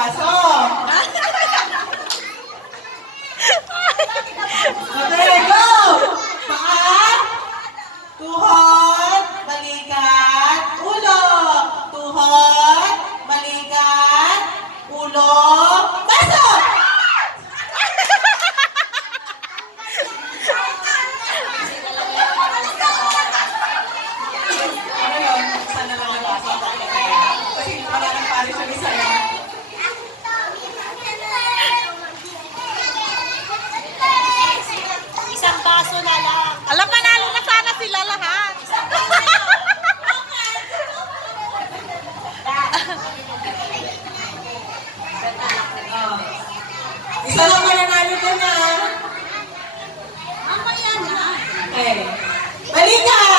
baso. Okay, go! Paa, tuhod, balikat, ulo. Tuhod, balikat, ulo, baso! Ano yun? Sana lang nabasa. Kasi wala nang pari sa Bisaya. Isang baso na lang. Alam, panalo na sana sila lahat. Isa lang mananalo ko na. Mamaya na. Okay. Balikat!